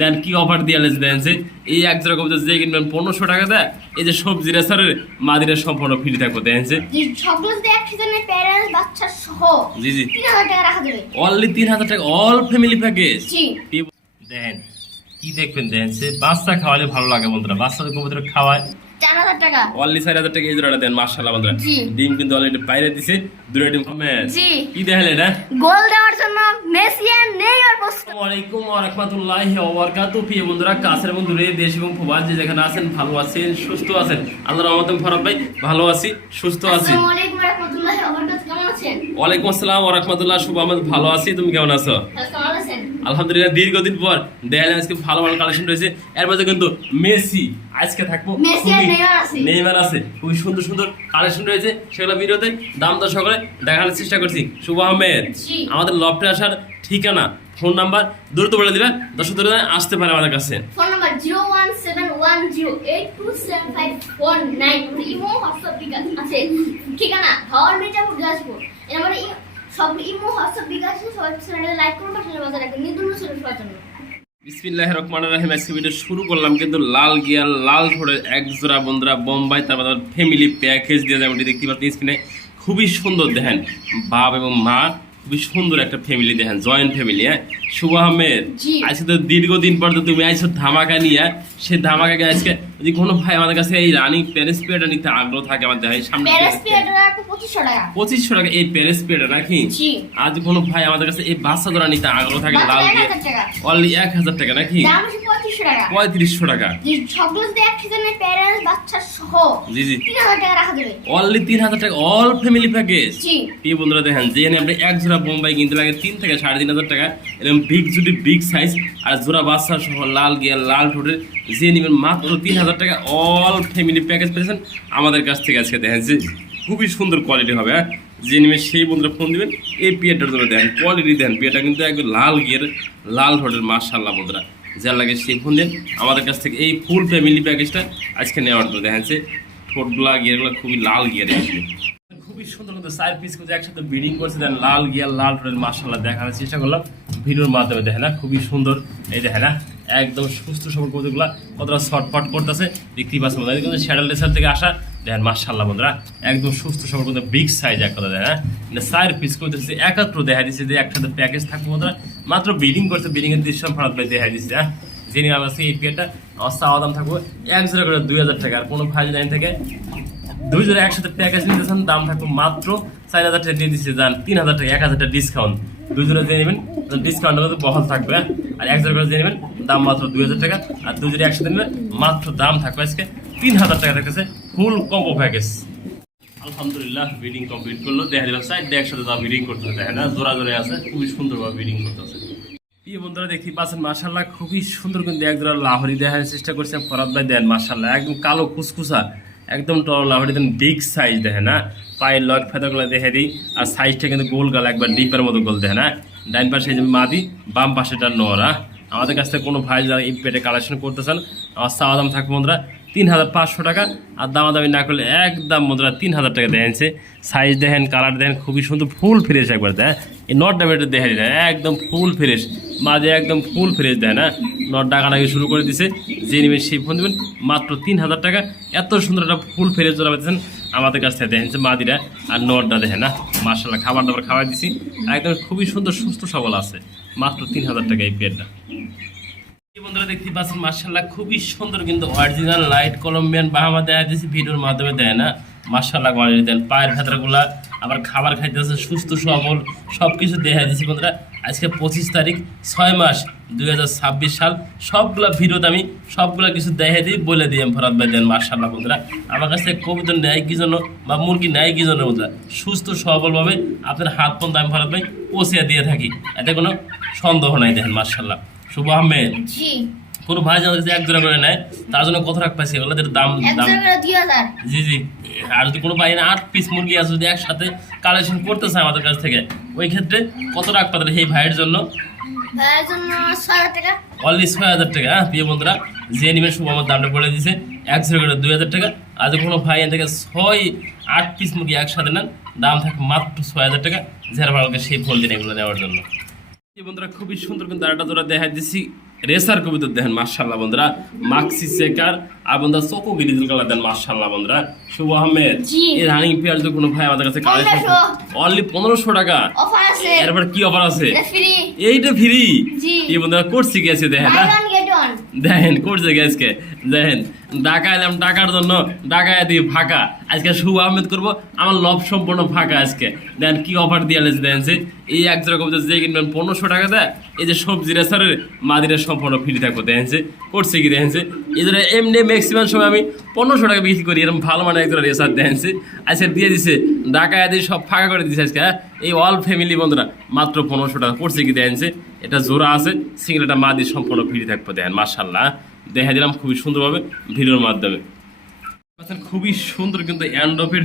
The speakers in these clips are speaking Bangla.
দেন কি অফার দিয়ে দেন যে এই এক জোড়া কবুতর যে কিনবেন 1500 টাকা দেয়, এই যে সবজি রেসারের মাদিরা সম্পূর্ণ ফ্রি থাকবে দেন যে সকল যে একসাথে প্যারেন্টস বাচ্চা সহ জি 3000 টাকা রাখা যাবে, অনলি 3000 টাকা অল ফ্যামিলি প্যাকেজ। জি দেন কি দেখবেন দেন যে বাচ্চা খাওয়ালে ভালো লাগে বন্ধুরা, বাচ্চাদের কবুতর খাওয়ায় 4000 টাকা, অনলি 4000 টাকা এই জোড়াটা দেন মাশাআল্লাহ বন্ধুরা। ডিম কিন্তু অলরেডি বাইরে দিছে, দুটো ডিম কমে জি কি দেখালে না গোল দেওয়ার জন্য মেসি এন্ড নেইমার পোস্ট। আসসালামু আলাইকুম ওয়া রাহমাতুল্লাহি ওয়া বারাকাতুহু। প্রিয় বন্ধুরা কাছের এবং দূরে দেশ এবং প্রবাস যে যেখানে আছেন ভালো আছেন সুস্থ আছেন, আল্লাহর রহমতে ফরাদ ভাই ভালো আছি সুস্থ আছি। আসসালামু আলাইকুম ওয়া রাহমাতুল্লাহি ওয়া বারাকাতুহু, কেমন আছেন? ওয়ালাইকুম আসসালাম ওয়া রাহমাতুল্লাহ, শুভ আহমেদ ভালো আছি, তুমি কেমন আছো? কেমন আছেন? আলহামদুলিল্লাহ দীর্ঘদিন পর দেখালে আজকে ভালো ভালো কালেকশন রয়েছে। এর মধ্যে কিন্তু মেসি আজকে থাকবো, মেসি আর নেইমার আছে, নেইমার আছে, খুবই সুন্দর সুন্দর কালেকশন রয়েছে, সেগুলো ভিডিওতে দাম দর সকলে দেখানোর চেষ্টা করছি। শুভ আহমেদ আমাদের লফটে আসার ঠিকানা ফোন নাম্বার দ্রুত বলে দিবে, দর্শকরা আসতে পারে আমাদের কাছে। ফোন নাম্বার 01710827549, ইমো হোয়াটসঅ্যাপ বিকাশ আছে, ঠিকানা হাওড় মির্জাপুর দিনাজপুর। এই নম্বরে সব ইমো হোয়াটসঅ্যাপ বিকাশ আছে, সবাই চ্যানেলে লাইক করুন, পাশে বাজার রাখুন নিতুন চ্যানেল সবার জন্য। বিসমিল্লাহির রহমানির রহিম। আজকে ভিডিও শুরু করলাম কিন্তু লাল গিয়ার লাল ঠোঁটের এক জোড়া বন্ধুরা বোম্বাই, তারপর ফ্যামিলি প্যাকেজ দিয়ে যেমন দেখতে পাচ্ছেন স্ক্রিনে, খুবই সুন্দর দেখেন, বাপ এবং মা খুবই সুন্দর একটা ফ্যামিলি দেখেন, জয়েন্ট ফ্যামিলি। হ্যাঁ শুভ আহমেদ আজকে তো দীর্ঘদিন পর তো তুমি আইছো ধামাকা নিয়ে, সে ধামাকাকে আজকে যদি কোনো ভাই আমাদের কাছে এই রানিং প্যারেস পেয়ারটা নিতে আগ্রহ থাকে, আমার দেখাই সামনে 2500 টাকা, 2500 টাকা এই প্যারেস পেয়ারটা নাকি? আজ কোনো ভাই আমাদের কাছে এই বাচ্চা ধরা নিতে আগ্রহ থাকে লাল দিয়ে অনলি 1000 টাকা নাকি? দাম আছে 2500 টাকা, 3500 টাকা সকল যে একসাথে প্যারেন্টস বাচ্চা সহ জি 3000 টাকা রাখা যাবে, অনলি 3000 টাকা অল ফ্যামিলি প্যাকেজ। জি এই বন্ধুরা দেখেন যে আপনি এক জোড়া বোম্বাই কিনতে লাগে 3 থেকে 3500 টাকা, এরকম বিগ যদি বিগ সাইজ আর জোড়া বাচ্চা সহ লাল গিয়ার লাল ঠোঁটের যে নেবেন মাত্র 3000 টাকা অল ফ্যামিলি প্যাকেজ পেয়েছেন আমাদের কাছ থেকে। আজকে দেখেন যে খুবই সুন্দর কোয়ালিটি হবে, হ্যাঁ যে নেবেন সেই বন্ধুরা ফোন দিবেন। এই পিয়ারটার জন্য দেখেন কোয়ালিটি দেখেন, পিয়ারটা কিন্তু একদম লাল গিয়ার লাল ঠোঁটের মাশাআল্লাহ বন্ধুরা, যা লাগে সেই ফোন দেন আমাদের কাছ থেকে। এই ফুল ফ্যামিলি প্যাকেজটা আজকে নেওয়ার জন্য দেখেন যে ঠোঁটগুলা গিয়ারগুলো খুবই লাল গিয়ার, খুবই সুন্দর কিন্তু 4 পিস কিন্তু একসাথে ব্রিডিং করছে দেন লাল গিয়ার লাল ঠোঁটের মাশাআল্লাহ দেখানোর চেষ্টা করলাম ভিডিওর মাধ্যমে। দেখেন না খুবই সুন্দর, এই দেখেন না একদম সুস্থ সবল কবুতরগুলা কতটা শর্টফট করতেছে দেখতেই পাচ্ছেন বন্ধুরা, কিন্তু শ্যাডেল রেসার থেকে আসা দেখেন মাশাআল্লাহ বন্ধুরা, একদম সুস্থ সবল কিন্তু বিগ সাইজ এক কথা দেখেন। 4 পিস করতেছে একাত্র দেখা দিচ্ছে যে একসাথে প্যাকেজ থাকবে বন্ধুরা, মাত্র ব্রিডিং করছে, ব্রিডিং এর দৃশ্য ফরাদ ভাই দেখা দিচ্ছে। হ্যাঁ যিনি আমার এই পেয়ারটা চাওয়া দাম থাকবে 1 জোড়া করে 2000 টাকা, আর কোনো ভাই লাইন থেকে 2 জোড়া একসাথে প্যাকেজ নিতে চান দাম থাকবে মাত্র 4000 টাকা দিয়ে দিচ্ছে, যান 3000 টাকা 1000 টাকা ডিসকাউন্ট। 2 জোড়া দিয়ে নেবেন ডিসকাউন্টের মধ্যে বহাল থাকবে, আর 1 জোড়া করে দিয়ে নেবেন দাম মাত্র 2000 টাকা, আর 2 জোড়া একসাথে নেবেন মাত্র দাম থাকবে আজকে 3000 টাকা থাকতেছে ফুল কম্বো প্যাকেজ। আলহামদুলিল্লাহ ব্রিডিং কমপ্লিট করলো, দেখা দিলাম সাইড একসাথে দাম ব্রিডিং করতেছে, দেখেন না জোড়া জোড়া আছে, খুবই সুন্দরভাবে ব্রিডিং করতেছে। প্রিয় বন্ধুরা দেখতে পাচ্ছেন মাশাআল্লাহ খুবই সুন্দর কিন্তু এক জোড়া লাহোরি দেখার চেষ্টা করছে ফরাদ ভাই দেন মাশাআল্লাহ, একদম কালো কুসকুসা একদম টল লাহোরি দেন বিগ সাইজ দেখেন না, পায়ের লক ফেদাগুলো দেখে দিই, আর সাইজটা কিন্তু গোল গাল একবার ডিপের মতো গোল দেখেন না, ডাইন পাশে যে মাদি বাম পাশেটা নরা। আমাদের কাছ থেকে কোনো ভাই যারা এই পেটে কালেকশন করতেছেন আমার চাওয়া দাম থাকবে বন্ধুরা 3500 টাকা, আর দামাদামি না করলে একদম বন্ধুরা 3000 টাকা দেখেনছে। সাইজ দেখেন কালার দেখেন খুবই সুন্দর ফুল ফ্রেশ একবার দেয়, এই নট ডাবেটা দেখে দিলেন একদম ফুল ফ্রেশ, মাঝে একদম ফুল ফ্রেশ দেয় না, নট ডাকাটাকে শুরু করে দিছে, যে নেবেন সেই ফোন দেবেন মাত্র 3000 টাকা। এত সুন্দর একটা ফুল ফ্রেশ জোড়া পেতেছেন আমাদের কাছ থেকে দেখেন মাদিরা, আর নটটা দেখেন না মাশাআল্লাহ খাবার দাবার খাওয়াই দিছি, একদম খুবই সুন্দর সুস্থ সবল আছে, মাত্র 3000 টাকা এই পেয়ারটা। বন্ধুরা দেখতে পাচ্ছেন মাশাআল্লাহ খুবই সুন্দর কিন্তু অরিজিনাল লাইট কলম্বিয়ান বাহামা দেখা দিয়েছি ভিডিওর মাধ্যমে দেয় না মাশাআল্লাহ কোয়ালিটি দেন, পায়ের ভেতরগুলা আবার খাবার খাইতেছে সুস্থ সবল সব কিছু দেখা দিয়েছি বন্ধুরা। আজকে 25 তারিখ 6 মাস 2026 সাল, সবগুলা ভিডিওতে আমি সবগুলা কিছু দেখে দিই বলে দিই ফরাদ ভাই দেন মাশাআল্লাহ বন্ধুরা। আমার কাছ থেকে কবুতর নেয় কি জন্য বা মুরগি নেয় কি জন্য বন্ধুরা, সুস্থ সবলভাবে আপনার হাত পর্যন্ত আমি ফরাদ ভাই পৌঁছে দিয়ে থাকি, এতে কোনো সন্দেহ নাই দেখেন মাশাআল্লাহ। শুভ আহমেদ কোনো ভাই যাদের 1 জোড়া করে নেয় তার জন্য কত রাখ পাইছে ওগুলোদের দাম জি আর যদি কোনো ভাই 8 পিস মুরগি আছে যদি একসাথে কালেকশন করতে চায় আমাদের কাছ থেকে, ওই ক্ষেত্রে কত রাখ পাবেন এই ভাইয়ের জন্য? অনলি 6000 টাকা। হ্যাঁ প্রিয় বন্ধুরা যে নিবেন শুভ আমার দামটা বলে দিয়েছে 1 জোড়া করে 2000 টাকা, আর যদি কোনো ভাই এখান থেকে 8 পিস মুরগি একসাথে নেন দাম থাকে মাত্র 6000 টাকা, যারা ভালোকে সেই ফল দিন এগুলো নেওয়ার জন্য। বন্ধুরা খুবই সুন্দর কিন্তু আরেকটা জোড়া দেখা দিচ্ছি রেসার কবুতর দেখেন মাশাআল্লাহ বন্ধুরা, মাক্সি চেকার আর বন্ধুরা চকো গ্রিজেল কালার দেন মাশাআল্লাহ বন্ধুরা। শুভ আহমেদ জি। এই রানিং পেয়ার যদি কোনো ভাই আমাদের কাছে কালেকশন 1500 অনলি 1500 টাকা। অফার আছে, এরপর কি অফার আছে? এটা ফ্রি। এইটা ফ্রি। জি। এই বন্ধুরা করছি গেছে দেখেন বাই না, ওয়ান গেট ওয়ান। দেখেন করছে গেছকে দেখেন, ঢাকা এলাম টাকার জন্য, ঢাকায় দিয়ে ফাঁকা। আজকে শুভ আহমেদ করবো আমার লব সম্পূর্ণ ফাঁকা আজকে। দেখেন কি অফার দিয়ে আলেছে দেখেন যে এই এক জোড়া কবুতর যে কিনবেন 1500 টাকা দেয়, এই যে সবজি রেসারের মাদিরা সম্পূর্ণ ফ্রি থাকবো দেখেন যে করছে কি দেখেন যে এই জন্য এমনি ম্যাক্সিমাম সময় আমি 1500 টাকা বিক্রি করি, এরকম ভালো মানে একজোড়া রেসার দেখেন যে আজকে দিয়ে দিছে ঢাকায় দিয়ে সব ফাঁকা করে দিচ্ছে আজকে। এই অল ফ্যামিলি বন্ধুরা মাত্র 1500 টাকা করছে কি দেখেন যে এটা জোড়া আছে, সিঙ্গেলটা মাদি সম্পূর্ণ ফ্রি থাকবো দেখেন মাশাআল্লাহ। দেখা দিলাম খুবই সুন্দরভাবে ভিডিওর মাধ্যমে। খুবই সুন্দর কিন্তু অ্যান্ড্রফের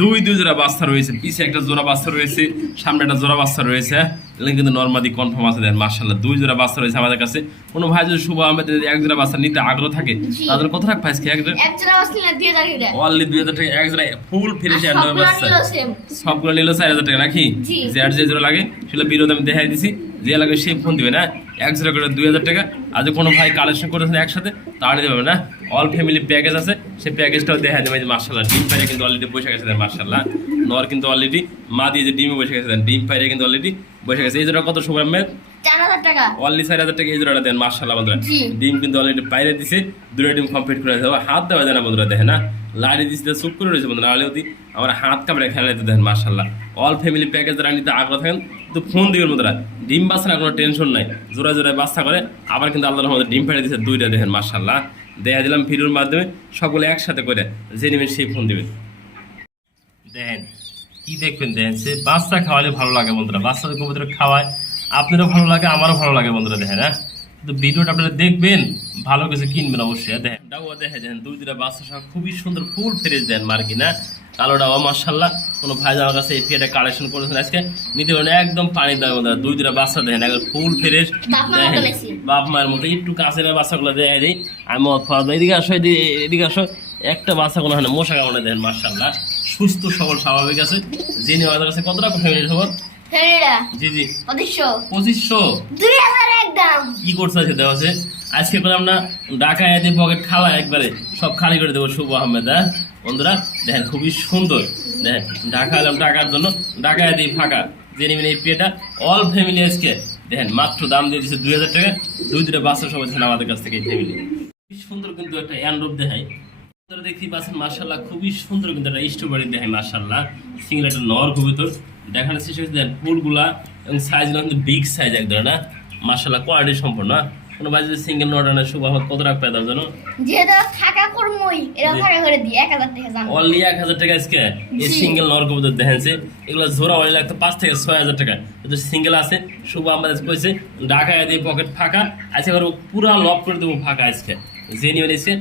দুই জোড়া বাচ্চা রয়েছে, পিছে একটা জোড়া বাচ্চা রয়েছে, সামনে একটা জোড়া বাচ্চা রয়েছে, এগুলো কিন্তু নর্মালি কনফার্ম আছে দেন মাশাআল্লাহ। দুই জোড়া বাচ্চা রয়েছে আমাদের কাছে। কোনো ভাই যদি শুভ আহমেদ এক জোড়া বাচ্চা নিতে আগ্রহ থাকে জি। তাদের কত রাখবে আজকে? এক জোড়া এক জোড়া বাসলি না 2000 টাকা। অনলি 2000 টাকা এক জোড়া ফুল ফ্রেশ আর অ্যান্ড্রফ সবগুলো বাচ্চা। নিলো সেম। সবগুলো নিল 4000 টাকা নাকি? জি। যে জোড়া লাগে সেগুলো বিরোধ আমি দেখাই দিছি, যে লাগে সেই ফোন দিবে না, এক জোড়া করে 2000 টাকা। আর যদি কোনো ভাই কালেকশন করেছেন একসাথে তাহলে দেবে না, অল ফ্যামিলি প্যাকেজ আছে, সেই প্যাকেজটাও দেখা দেবে যে মাশাআল্লাহ। ডিম পাইরে কিন্তু অলরেডি বসে গেছে দেন মাশাআল্লাহ। নর কিন্তু অলরেডি মা দিয়ে যে ডিমে বসে গেছে দেন, ডিম পাইরে কিন্তু অলরেডি বসে গেছে। এই জোড়া কত শুভ আহমেদ? 4000 টাকা। অনলি 4000 টাকা এই জোড়াটা দেন মাশাআল্লাহ বন্ধুরা। জি। ডিম কিন্তু অলরেডি পাইরে দিছে, দুটো ডিম কমপ্লিট করে দেওয়া, হাত দেওয়া যায় না বন্ধুরা দেখেন না, লাড়ি দিচ্ছে চুপ করে রয়েছে বন্ধুরা। নাহলে অতি আমার হাত কামড়ে খেলাইতে দেন মাশাআল্লাহ। অল ফ্যামিলি প্যাকেজ যারা নিতে আগ্রহ থাকেন তো ফোন দিবেন বন্ধুরা। ডিম বাচ্চা কোনো টেনশন নাই, জোড়া জোড়ায় বাচ্চা করে আবার কিন্তু আল্লাহর রহমতে ডিম পেড়ে দিচ্ছে দুইটা দেখেন মাশাআল্লাহ। দেখা দিলাম ভিডিওর মাধ্যমে সবগুলো একসাথে করে, যে নেবেন সেই ফোন দিবেন। দেখেন কি দেখবেন দেখেন সে বাচ্চা খাওয়ালে ভালো লাগে বন্ধুরা, বাচ্চাদের কবুতর খাওয়ায় আপনারও ভালো লাগে আমারও ভালো লাগে বন্ধুরা দেখেন। হ্যাঁ তো ভিডিওটা আপনারা দেখবেন, ভালো কিছু কিনবেন অবশ্যই। দেখেন ডাউয়া দেখে দেখেন দুই দুটা বাচ্চা সহ খুবই সুন্দর ফুল ফ্রেশ দেন মার্কি না, কালো ডাওয়া মাশাআল্লাহ। কোনো ভাই আমার কাছে এই ফিয়াটা কালেকশন করেছেন আজকে নিতে পারেন একদম পানি দেওয়া বন্ধুরা। দুই দুটা বাচ্চা দেখেন একদম ফুল ফ্রেশ দেখেন, বাপ মায়ের মতো। একটু কাছে না বাচ্চাগুলো দেখে দিই আমি এদিকে আসো, এদিকে আসো, একটা বাচ্চা কোনো হয় না, মশা কামড়ে দেখেন মাশাআল্লাহ। সুস্থ সবল স্বাভাবিক আছে। জেনে আমাদের কাছে কত টাকা ফ্যামিলির খবর? ফেরিডা জি জি 2500 2500 2000 একদম। কি করছে আছে দেওয়া আছে আজকে করলাম না, ঢাকা এতে পকেট খালা একবারে সব খালি করে দেবো শুভ আহমেদ। হ্যাঁ বন্ধুরা দেখেন খুবই সুন্দর দেখেন, ঢাকা এলাম টাকার জন্য, ঢাকা এতে ফাঁকা। যে নেবেন এই পেটা অল ফ্যামিলি আজকে দেখেন মাত্র দাম দিয়ে দিচ্ছে 2000 টাকা। দুই দুটো বাচ্চা সব আছে আমাদের কাছ থেকে এই ফ্যামিলি। খুবই সুন্দর কিন্তু একটা অ্যান্ড্রপ দেখায় দেখতে পাচ্ছেন মাশাআল্লাহ। খুবই সুন্দর কিন্তু একটা স্ট্রবেরি দেখায় মাশাআল্লাহ। সিঙ্গেল একটা নর কবুতর দেখানোর চেষ্টা করছি দেখেন, ফুলগুলা এবং সাইজগুলো কিন্তু বিগ সাইজ একদম না মাশাআল্লাহ, কোয়ালিটি সম্পূর্ণ। কোনো ভাই যদি সিঙ্গেল নর আনে শুভ আহমেদ কত টাকা পেয়ে দাও জানো? যেটা ফাঁকা করমই এরা ফাঁকা করে দিই 1000 টাকা জানো। অনলি 1000 টাকা আজকে এই জি। সিঙ্গেল নর কবুতর দেখেন যে এগুলো জোড়া অনলি লাগতো 5 থেকে 6000 টাকা। কিন্তু সিঙ্গেল আছে শুভ আমাদের কইছে ঢাকা দিয়ে পকেট ফাঁকা আজকে আবার পুরো লক করে দেবো ফাঁকা আজকে। যে নিবেন এসে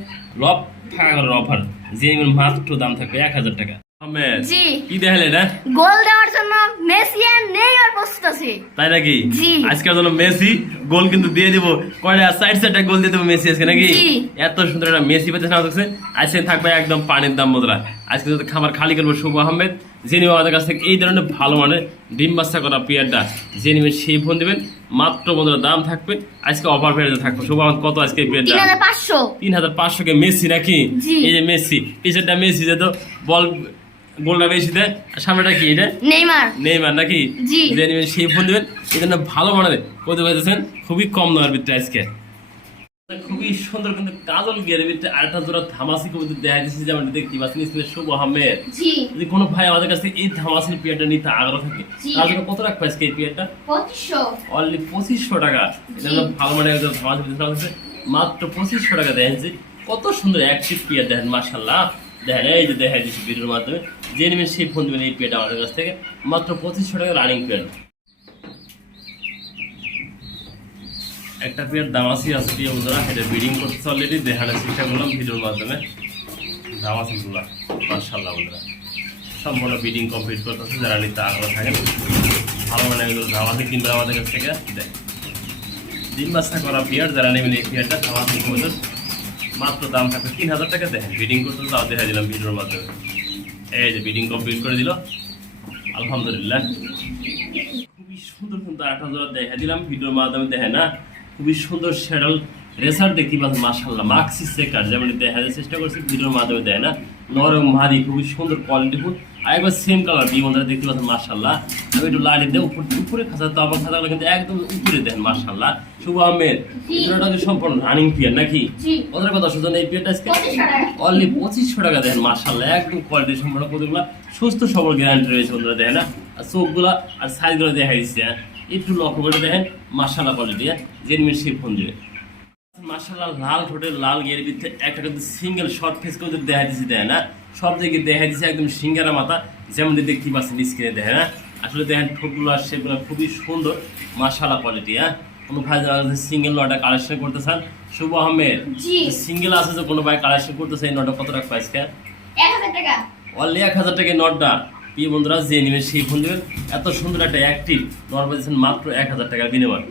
লক ফাঁকা করার অফার, যে নিবেন মাত্র দাম থাকবে 1000 টাকা। আহমেদ জি। কি দেখালে না? গোল দেওয়ার জন্য মেসি আর নেইমার প্রস্তুত আছে। তাই নাকি? জি। আজকের জন্য মেসি গোল কিন্তু দিয়ে দিব, কয়টা সাইডটা গোল দিয়ে দেবো মেসি আজকে নাকি? জি। এত সুন্দর একটা মেসি পেতে না হচ্ছে আজকে থাকবে একদম পানির দাম বদলা। আজকে যদি খাবার খালি করবো শুভ আহমেদ, যে নিবে আমাদের কাছ থেকে এই ধরনের ভালো মানের ডিম বাচ্চা করা পেয়ারটা, যে নিবেন সেই ফোন দিবেন মাত্র বন্ধুরা দাম থাকবে আজকে অফার পেয়ারে থাকবে। শুভ আহমেদ কত আজকে এই পেয়ারটা? 3500 3500 কে মেসি নাকি? জি। এই যে মেসি পিছনটা মেসি যে তো বল গোলটা বেশি দেয়, সামনেটা কি এটা? নেইমার নাকি? জি। যে নেবেন সেই ফোন দিবেন, এই জন্য ভালো মানের করতে পারতেছেন খুবই কম দামের ভিতরে আজকে। খুবই সুন্দর কিন্তু কাজল গিয়ারের ভিতরে আরেকটা জোড়া ধামাসি কবুতর দেখা যাচ্ছে, যেমন দেখতে পাচ্ছেন স্ক্রিনে শুভ আহমেদ। জি। যদি কোনো ভাই আমাদের কাছে এই ধামাসির পেয়ারটা নিতে আগ্রহ থাকে জি। তাহলে কত রাখবে আজকে এই পেয়ারটা? 2500 অনলি 2500 টাকা। এটা হলো ভালো মানের একদম ধামাসি পেয়ার আছে, মাত্র 2500 টাকা দেখেন যে কত সুন্দর অ্যাক্টিভ পেয়ার দেখেন মাশাআল্লাহ। দেখেন এই যে দেখাই দিচ্ছি ভিডিওর মাধ্যমে, যে নেবেন সেই ফোন দেবেন এই পেয়ারটা আমাদের কাছ থেকে মাত্র 2500 টাকা রানিং পেয়ার। একটা পেয়ার দামাসি আছে প্রিয় বন্ধুরা, এটা ব্রিডিং করতেছে অলরেডি, দেখানোর চেষ্টা করলাম ভিডিওর মাধ্যমে। দামাসিগুলা মাশাআল্লাহ বন্ধুরা সম্পূর্ণ ব্রিডিং কমপ্লিট করতেছে। যারা নিতে আগ্রহ থাকেন ভালো মানে এগুলো দামাসি কিনবে আমাদের কাছ থেকে। দেখ ডিম বাচ্চা করা পেয়ার, যারা নেবেন এই পেয়ারটা দামাসি কবুতর মাত্র দাম থাকবে 3000 টাকা। দেখেন ব্রিডিং করতে তাও দেখা দিলাম ভিডিওর মাধ্যমে। এই যে ব্রিডিং কমপ্লিট করে দিল আলহামদুলিল্লাহ। খুবই সুন্দর কিন্তু 8000 দেখা দিলাম ভিডিওর মাধ্যমে। দেখেন না খুবই সুন্দর শ্যাডল রেসার দেখতে পাচ্ছেন মাশাআল্লাহ মাক্সি সেকার যেমন দেখার চেষ্টা করছি ভিডিওর মাধ্যমে দেয় না নরম ভারী খুবই সুন্দর কোয়ালিটিফুল আর একবার সেম কালার দিয়ে বন্ধুরা দেখতে পাচ্ছেন মাশাআল্লাহ আমি একটু লাইট দিয়ে উপরে খাঁচা তো আমার খাঁচাগুলো কিন্তু একদম উপরে দেন মাশাআল্লাহ শুভ আহমেদ এটা সম্পূর্ণ রানিং পিয়ার নাকি ওদের কথা সুজন এই পিয়ারটা আজকে অনলি 2500 টাকা দেন মাশাআল্লাহ একদম কোয়ালিটি সম্পূর্ণ কতগুলো সুস্থ সবল গ্যারান্টি রয়েছে বন্ধুরা দেখেন না আর চোখগুলা আর সাইজগুলো দেখা দিচ্ছে একটু লক্ষ্য করে দেখেন মাশাআল্লাহ কোয়ালিটি জেনুইন সেই ফোন দিয়ে মাশাআল্লাহ লাল ঠোঁটের লাল গিয়ার ভিতরে একটা কিন্তু সিঙ্গেল শর্ট ফেস করে দেখা দিচ্ছে দেয় না সব জায়গায় দেখা দিচ্ছে একদম সিঙ্গারা মাথা যেমন দেখতে পাচ্ছেন স্ক্রিনে দেখেন না আসলে দেখেন ঠোঁটগুলো আর শেপগুলো খুবই সুন্দর মাশাআল্লাহ কোয়ালিটি কোনো ভাই যারা সিঙ্গেল নটা কালেকশন করতে চান শুভ আহমেদ সিঙ্গেল আছে যে কোনো ভাই কালেকশন করতে চাই নটা কত টাকা প্রাইস কে 1000 টাকা অনলি 1000 টাকা নটটা প্রিয় বন্ধুরা যে নেবেন সেই ফোন দেবেন এত সুন্দর একটা অ্যাক্টিভ নট পাচ্ছেন মাত্র 1000 টাকার বিনিময়